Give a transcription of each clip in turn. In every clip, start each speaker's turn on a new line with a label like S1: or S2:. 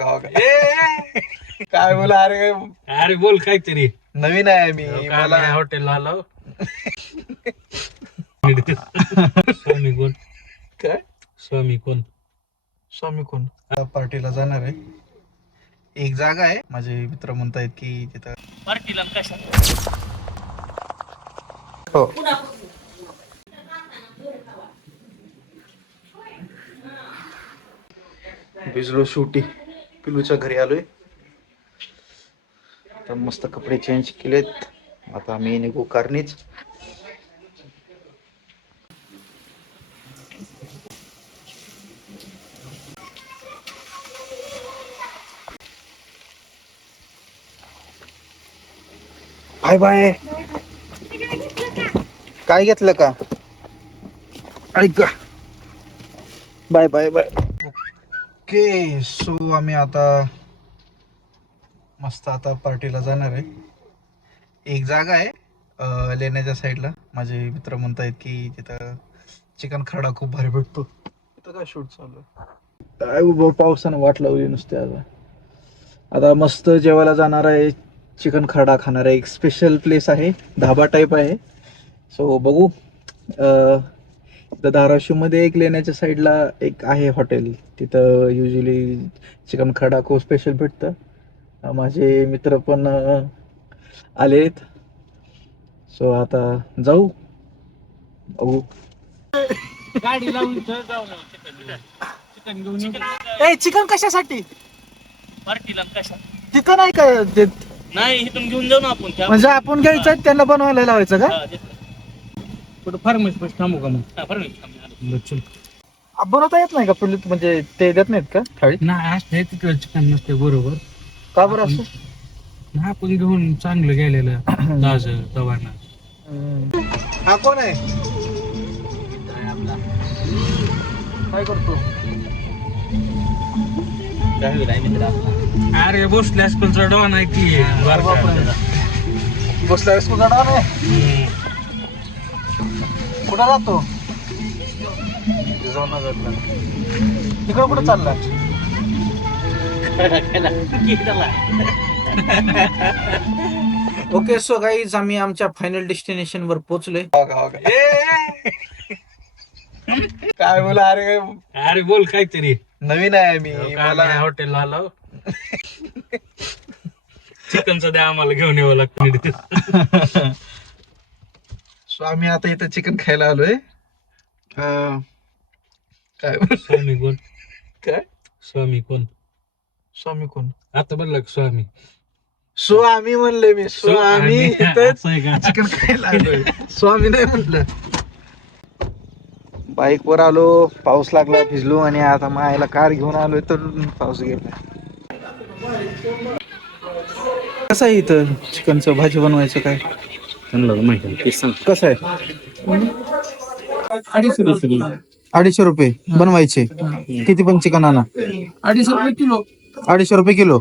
S1: का हो का काय बोला अरे
S2: अरे बोल काहीतरी.
S1: नवीन आहे मी मला
S2: मला हॉटेलला आलो. स्वामी कोण?
S1: काय?
S2: स्वामी कोण?
S1: स्वामी कोण? पार्टीला जाणार आहे. एक जागा आहे माझे मित्र म्हणतायत की तिथं
S2: पार्टीला कशा
S1: हो. भिजलो शेवटी पिलूच्या घरी आलोय. तर मस्त कपडे चेंज केलेत. आता मी निघू कारणीच बाय बाय. काय घेतलं का? ऐक bye bye bye. Okay so आम्ही आता मस्त आता पार्टीला जाणार आहे. एक जागा आहे लेण्याच्या साईडला माझे मित्र म्हणतायत की तिथं चिकन खरडा खूप भारी भेटतो. तिथं काय शूट चालू आहे? काय उभं पावसानं वाट लावली नुसते आता आता मस्त जेवायला जाणार आहे चिकन खरडा खाणार आहे. एक स्पेशल प्लेस आहे धाबा टाईप आहे. सो बघू इथं धाराशिवमध्ये एक लेण्याच्या साईडला एक आहे हॉटेल. तिथं युजली चिकन खूप स्पेशल भेटतं. माझे मित्र पण आलेत सो आता जाऊ. बघू.
S2: गाडी लावून तर जाऊ ना. चिकन चिकन घेऊन येऊ.
S1: ए चिकन कशासाठी?
S2: पार्टीला कशा?
S1: तिथं नाही का ते-
S2: नाही इथून घेऊन जाऊ ना आपण. त्या-
S1: म्हणजे आपण घ्यायचं त्यांना बनवायला लावायचं का?
S2: हा, देतो. कुठं? फार्मसी पाशी थांबू का मग? फार्मसी. चल.
S1: आ, बनवता येत नाही का? पुढे म्हणजे ते देत नाहीत का थाळी?
S2: नाही असते तिकडं चिकन नसते बरोबर.
S1: का बरं असं?
S2: नाही आपण घेऊन चांगलं गेलेलं ताज तवाना.
S1: हा कोण आहे? काय करतो?
S2: अरे बसल्या स्कूलचा डॉन आहे की.
S1: बसला जाणार आहे?
S2: हम्म.
S1: कुठं राहतो? तिकडं कुठं चालला ओके सो गाईज आम्ही आमच्या फायनल डेस्टिनेशन वर पोहोचलोय. काय बोला अरे
S2: अरे बोल काहीतरी.
S1: नवीन आहे मी
S2: मला हॉटेलला आलो. चिकनचं द्या आम्हाला घेऊन यावं लागतं.
S1: सो आम्ही आता इथं चिकन खायला आलोय. अं, काय?
S2: स्वामी कोण?
S1: काय?
S2: स्वामी कोण?
S1: स्वामी कोण?
S2: आता बोलला का स्वामी?
S1: सो आम्ही म्हणले मी सो आम्ही इथं
S2: असं आहे का?
S1: चिकन खायला आलोय. स्वामी नाही म्हटलं बाईक वर आलो पाऊस लागला भिजलो आणि आता मायाला कार घेऊन आलोय तर पाऊस गेला कसं आहे इथं? चिकनचं भाजी बनवायचं काय? कसं आहे?
S2: अडीचशे रुपये
S1: अडीचशे रुपये बनवायचे. किती पण चिकन आणा
S2: अडीचशे रुपये किलो.
S1: अडीचशे रुपये किलो?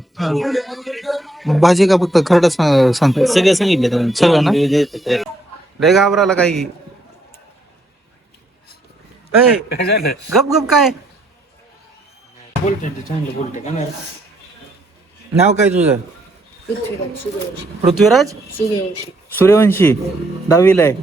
S1: भाजी का फक्त खरडा सांग सांगतो
S2: सगळं सांगितलं
S1: सगळं ना? लय घाबराला काही. ए,
S2: काय झालं
S1: गप गप काय?
S2: बोलते ते चांगलं बोलते. का
S1: नाव काय तुझं?
S3: पृथ्वीराज. सूर्यवंशी
S1: पृथ्वीराज?
S3: सूर्यवंशी.
S1: सूर्यवंशी. दहावीला आहे.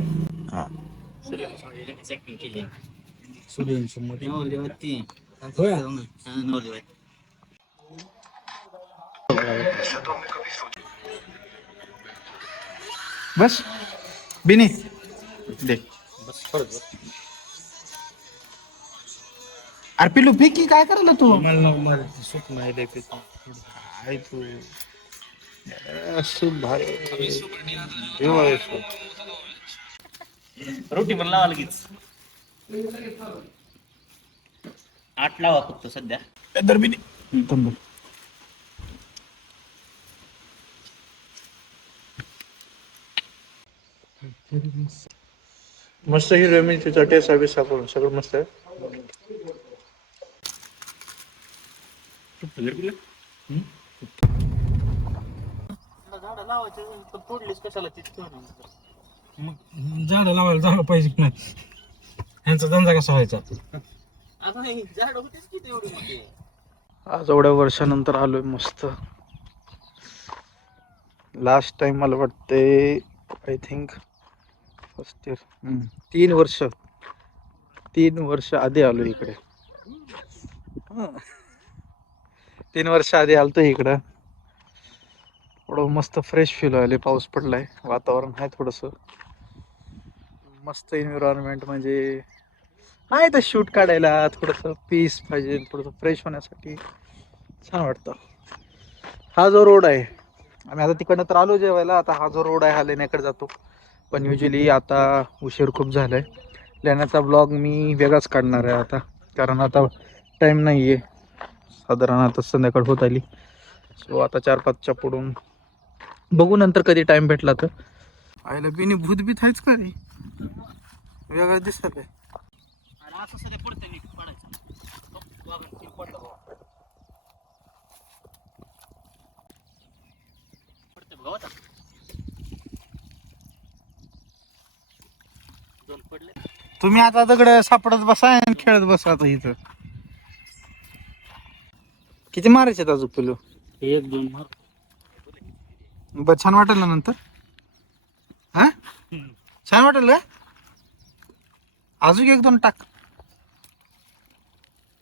S1: बस. बिनी. दे. अरे पिलू फिकी काय करायला तू?
S2: मला मला स्वप्न आहे
S1: तू.
S4: रोटी पण लावा लगेच. आठ लावा फक्त सध्या.
S1: ए, धर बिनी थांब. मस्त हिरव्या मिरचीचा टेस्ट आहे सापडून सगळं मस्त आहे.
S4: लावायचे तोडलीच कशाला तीच
S2: मग झाडं लावायला झालं पाहिजे की नाही? ह्यांचा धंदा कसा व्हायचा?
S4: आता नाही झाडं होतीच किती एवढी मोठी?
S1: आज एवढ्या वर्षानंतर आलोय मस्त. लास्ट टाइम मला वाटते आय थिंक फर्स्ट इयर तीन वर्ष. तीन वर्ष आधी आलो इकडे. हा. तीन वर्ष आधी आलतो इकडं. थोडं मस्त फ्रेश फील व्हायला पाऊस पडलाय वातावरण आहे थोडंसं. मस्त एन्व्हायरमेंट म्हणजे आहे तर शूट काढायला थोडंसं पीस पाहिजे थोडंसं फ्रेश होण्यासाठी. छान वाटतं. हा जो रोड आहे आम्ही आता तिकडनं तर आलो जेवायला आता हा जो रोड आहे हा लेण्याकडे जातो. पण युजली आता उशीर खूप झालाय. लेण्याचा ब्लॉग मी वेगळाच काढणार आहे आता कारण आता टाईम नाही आहे साधारण आता संध्याकाळ होत आली. सो आता चार पाचच्या पुढून बघू नंतर कधी टाइम भेटला तर. आईला बिनी भूतबीत आहेच का रे? वेगळं दिसत
S4: असं सध्या पडतं नीट पडायचं. पडतं. दोन पडले.
S1: तुम्ही आता दगड सापडत बसा आणि खेळत बसा आता इथं. किती मारायचे अजून पिलू
S4: एक दोन मार.
S1: बर छान वाटेल ना नंतर? हा? छान वाटेल का? अजून एक दोन टाक.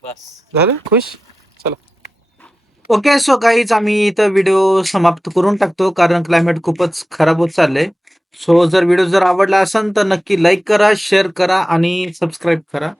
S4: बस.
S1: झालं? खुश? चला. ओके सो काहीच आम्ही इथं व्हिडिओ समाप्त करून टाकतो कारण क्लायमेट खूपच खराब होत चाललंय. सो जर व्हिडिओ जर आवडला असेल तर नक्की लाईक करा शेअर करा आणि सबस्क्राईब करा.